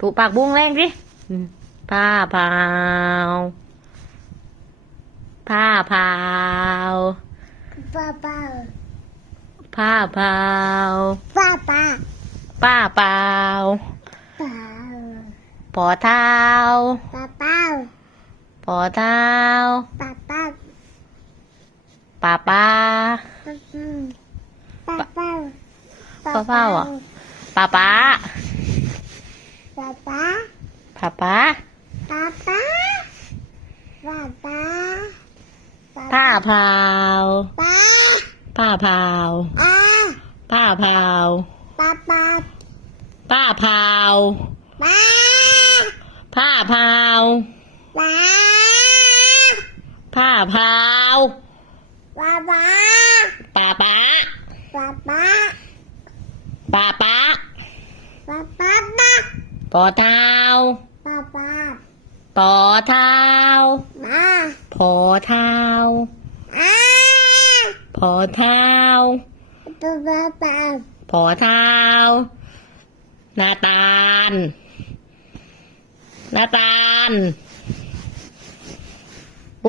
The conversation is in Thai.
ถูปากบุ้งแรงดิผ้าพาว ผ้าพาว ป้าป้า ผ้าพาว ป้าป้า ป้าเปล่า ป้า ปอเท้า ป้าป้า ปอเท้า ป้าป้า ป้าป้า ป้าป้า ป้าเป้าเหรอ ป้าป้า ป้าป้า ป้าป้า ป้าป้าป้าป้า ผ้าพาว ป้า ผ้าพาว อ่า ผ้าพาว ป้าป้า ป้าพาว ป้า ผ้าพาว ป้า ผ้าพาว ป้าป้า ป้าป้า ป้าป้า ป้าป้า ป้าป้าป้า ปอเท้า ป้าป้า ปอเท้า ป้า พอเท้า อ่า พอเท้า ป้าป้าป้า พอเท้าหน้าตาลหน้าตาล